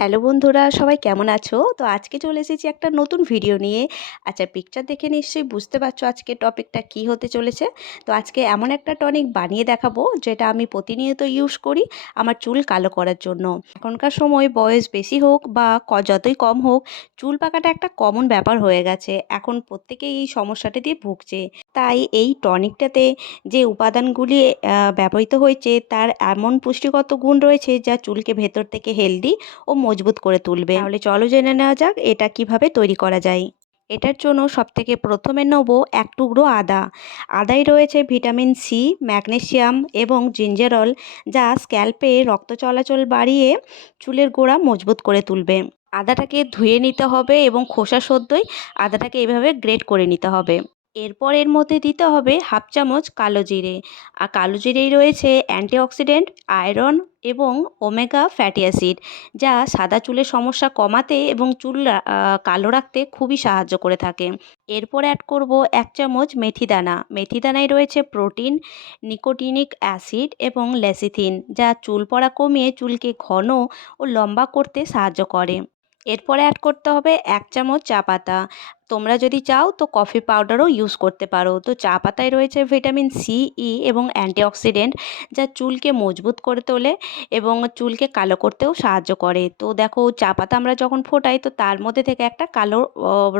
Hello বন্ধুরা, সবাই কেমন আছো? তো আজকে চলে এসেছি একটা নতুন ভিডিও নিয়ে। আচ্ছা, পিকচার দেখে নিশ্চয়ই বুঝতে পারছো আজকে টপিকটা কি হতে চলেছে। তো আজকে এমন একটা টনিক বানিয়ে দেখাবো যেটা আমি প্রতিনিয়ত ইউজ করি আমার চুল কালো করার জন্য। এখনকার সময় বয়স বেশি হোক বা যতই কম হোক, চুল পাকাটা একটা কমন ব্যাপার হয়ে গেছে। এখন প্রত্যেকেই এই সমস্যাটা দিয়ে ভুগছে। তাই এই টনিকটাতে যে উপাদানগুলি ব্যবহৃত হয়েছে তার এমন পুষ্টিগত গুণ রয়েছে যা চুলকে ভেতর থেকে হেলদি ও মজবুত করে তুলবে। তাহলে চলো জেনে নেওয়া যাক এটা কিভাবে তৈরি করা যায়। এটার জন্য সবথেকে প্রথমে নেব এক টুকরো আদা। আদায় রয়েছে ভিটামিন সি, ম্যাগনেসিয়াম এবং জিঞ্জারল, যা স্ক্যাল্পে রক্ত চলাচল বাড়িয়ে চুলের গোড়া মজবুত করে তুলবে। আদাটাকে ধুয়ে নিতে হবে এবং খোসা সদ্যই আদাটাকে এভাবে গ্রেট করে নিতে হবে। এরপর এর মধ্যে দিতে হবে হাফ চামচ কালো জিরে। আর কালো জিরেই রয়েছে অ্যান্টিঅক্সিডেন্ট, আয়রন এবং ওমেগা ফ্যাটি অ্যাসিড, যা সাদা চুলের সমস্যা কমাতে এবং চুল কালো রাখতে খুবই সাহায্য করে থাকে। এরপর অ্যাড করব এক চামচ মেথি দানা। মেথি দানায় রয়েছে প্রোটিন, নিকোটিনিক অ্যাসিড এবং লেসিথিন, যা চুল পড়া কমিয়ে চুলকে ঘন ও লম্বা করতে সাহায্য করে। এরপরে অ্যাড করতে হবে এক চামচ চা পাতা। তোমরা যদি চাও তো কফি পাউডারও ইউজ করতে পারো। তো চা পাতায় রয়েছে ভিটামিন সি, ই এবং অ্যান্টিঅক্সিডেন্ট, যা চুলকে মজবুত করে তোলে এবং চুলকে কালো করতেও সাহায্য করে। তো দেখো, চা পাতা আমরা যখন ফোটাই তো তার মধ্যে থেকে একটা কালো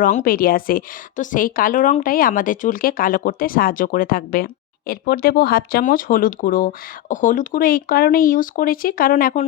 রং বেরিয়ে আসে। তো সেই কালো রংটাই আমাদের চুলকে কালো করতে সাহায্য করে থাকবে। এরপর দেবো হাফ চামচ হলুদ গুঁড়ো। হলুদ গুঁড়ো এই কারণেই ইউজ করেছি কারণ এখন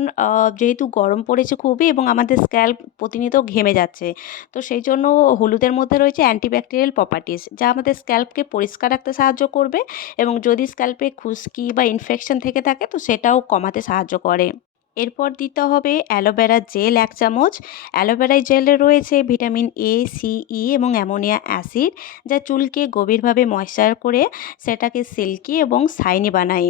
যেহেতু গরম পড়েছে খুবই এবং আমাদের স্ক্যাল্প প্রতিনিয়ত ঘেমে যাচ্ছে। তো সেই জন্য হলুদের মধ্যে রয়েছে অ্যান্টিব্যাকটেরিয়াল প্রপার্টিস, যা আমাদের স্ক্যাল্পকে পরিষ্কার রাখতে সাহায্য করবে এবং যদি স্ক্যাল্পে খুশকি বা ইনফেকশন থেকে থাকে তো সেটাও কমাতে সাহায্য করে। এরপর দিতে হবে অ্যালোভেরা জেল এক চামচ। অ্যালোভেরা জেলে রয়েছে ভিটামিন এ, সি, ই এবং অ্যামোনিয়া অ্যাসিড, যা চুলকে গভীরভাবে ময়েশ্চার করে সেটাকে সিল্কি এবং শাইনি বানায়।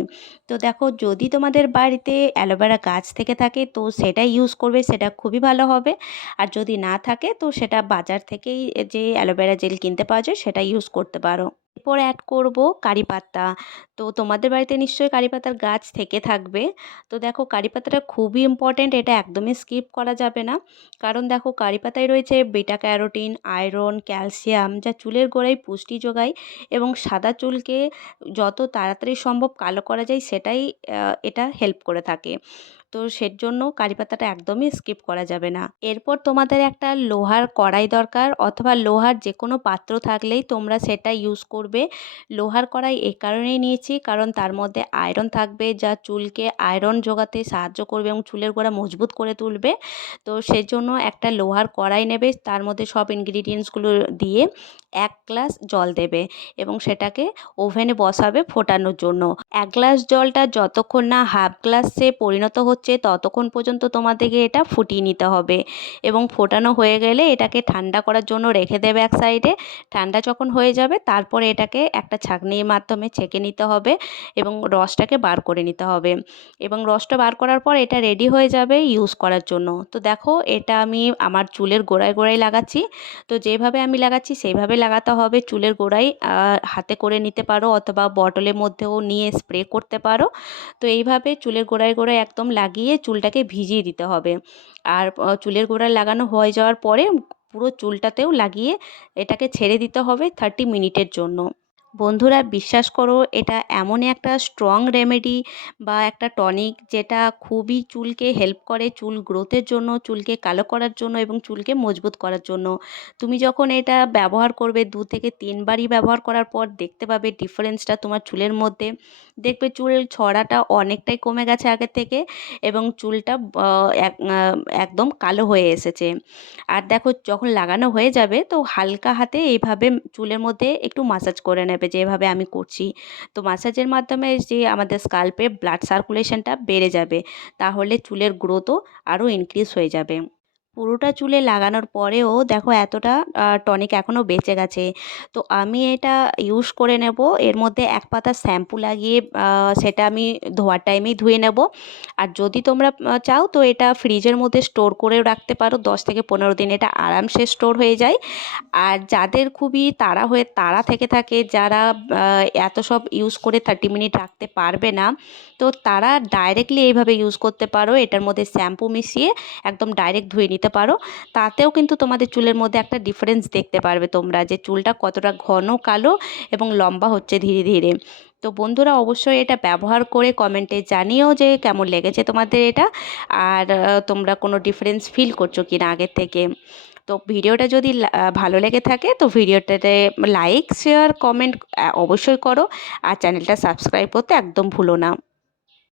তো দেখো, যদি তোমাদের বাড়িতে অ্যালোভেরা গাছ থেকে থাকে তো সেটা ইউজ করবে, সেটা খুবই ভালো হবে। আর যদি না থাকে তো সেটা বাজার থেকেই যে অ্যালোভেরা জেল কিনতে পাওয়া যায় সেটা ইউজ করতে পারো। এরপর অ্যাড করব কারি পাতা। তো তোমাদের বাড়িতে নিশ্চয়ই কারি পাতার গাছ থেকে থাকবে। তো দেখো, কারি পাতাটা খুবই ইম্পর্ট্যান্ট, এটা একদমই স্কিপ করা যাবে না। কারণ দেখো, কারি পাতায় রয়েছে বিটা ক্যারোটিন, আয়রন, ক্যালসিয়াম, যা চুলের গোড়ায় পুষ্টি যোগায় এবং সাদা চুলকে যত তাড়াতাড়ি সম্ভব কালো করা যায় সেটাই এটা হেল্প করে থাকে। তো সেজন্য কারি পাতাটা একদমই স্কিপ করা যাবে না। এরপর তোমাদের একটা লোহার কড়াই দরকার, অথবা লোহার যে কোনো পাত্র থাকলেই তোমরা সেটা ইউজ করবে। লোহার কড়াই এই কারণেই নিয়েছি কারণ তার মধ্যে আয়রন থাকবে, যা চুলকে আয়রন যোগাতে সাহায্য করবে এবং চুলের গোড়া মজবুত করে তুলবে। তো সেজন্য একটা লোহার কড়াই নেবে, তার মধ্যে সব ইনগ্রিডিয়েন্টসগুলো দিয়ে 1 গ্লাস জল দেবে এবং সেটাকে ওভেনে বসাবে ফোটানোর জন্য। 1 গ্লাস জলটা যতক্ষণ না হাফ গ্লাসে পরিণত হচ্ছে ততক্ষণ পর্যন্ত তোমাদেরকে এটা ফুটিয়ে নিতে হবে এবং ফোটানো হয়ে গেলে এটাকে ঠান্ডা করার জন্য রেখে দেবে এক সাইডে। ঠান্ডা যখন হয়ে যাবে তারপরে এটাকে একটা ছাঁকনির মাধ্যমে ছেঁকে নিতে হবে এবং রসটাকে বার করে নিতে হবে এবং রসটা বার করার পর এটা রেডি হয়ে যাবে ইউজ করার জন্য। তো দেখো, এটা আমি আমার চুলের গোড়ায় গোড়ায় লাগাচ্ছি। তো যেভাবে আমি লাগাচ্ছি সেইভাবে লাগাতে হবে চুলের গোড়ায়। হাতে করে নিতে পারো অথবা বটলের মধ্যেও নিয়ে স্প্রে করতে পারো। তো এইভাবে চুলের গোড়ায় গোড়ায় একদম লাগিয়ে চুলটাকে ভিজিয়ে দিতে হবে। আর চুলের গোড়ায় লাগানো হয়ে যাওয়ার পরে পুরো চুলটাতেও লাগিয়ে এটাকে ছেড়ে দিতে হবে 30 মিনিটের জন্য। বন্ধুরা, বিশ্বাস করো, এটা এমনই একটা স্ট্রং রেমেডি বা একটা টনিক যেটা খুবই চুলকে হেল্প করে চুল গ্রোথের জন্য, চুলকে কালো করার জন্য এবং চুলকে মজবুত করার জন্য। তুমি যখন এটা ব্যবহার করবে 2 থেকে 3 বারই ব্যবহার করার পর দেখতে পাবে ডিফারেন্সটা তোমার চুলের মধ্যে। দেখবে চুল ছড়াটা অনেকটাই কমে গেছে আগের থেকে এবং চুলটা একদম কালো হয়ে এসেছে। আর দেখো, যখন লাগানো হয়ে যাবে তো হালকা হাতে এইভাবে চুলের মধ্যে একটু মাসাজ করে নেবে যেভাবে আমি করছি। তো মাসাজের মাধ্যমে যে আমাদের স্কাল্পে ব্লাড সার্কুলেশনটা বেড়ে যাবে, তাহলে চুলের গ্রোথও আরও ইনক্রিজ হয়ে যাবে। পুরোটা চুলে লাগানোর পরেও দেখো এতটা টনিক এখনও বেঁচে গেছে। তো আমি এটা ইউজ করে নেব। এর মধ্যে এক পাতা শ্যাম্পু লাগিয়ে সেটা আমি ধোয়ার টাইমেই ধুয়ে নেব। আর যদি তোমরা চাও তো এটা ফ্রিজের মধ্যে স্টোর করেও রাখতে পারো, 10 থেকে 15 দিন এটা আরামসে স্টোর হয়ে যায়। আর যাদের খুবই তাড়া থেকে থাকে, যারা এত সব ইউজ করে 30 মিনিট রাখতে পারবে না, তো তারা ডাইরেক্টলি এইভাবে ইউজ করতে পারো। এটার মধ্যে শ্যাম্পু মিশিয়ে একদম ডাইরেক্ট ধুয়ে নিতে পারো। তাতেও কিন্তু তোমাদের চুলের মধ্যে একটা ডিফারেন্স দেখতে পারবে তোমরা, যে চুলটা কতটা ঘন কালো এবং লম্বা হচ্ছে ধীরে ধীরে। তো বন্ধুরা, অবশ্যই এটা ব্যবহার করে কমেন্টে জানিও যে কেমন লেগেছে তোমাদের এটা, আর তোমরা কোনো ডিফারেন্স ফিল করছো কি না আগের থেকে। তো ভিডিওটা যদি ভালো লেগে থাকে তো ভিডিওটাতে লাইক শেয়ার কমেন্ট অবশ্যই করো, আর চ্যানেলটা সাবস্ক্রাইব করতে একদম ভুলো না।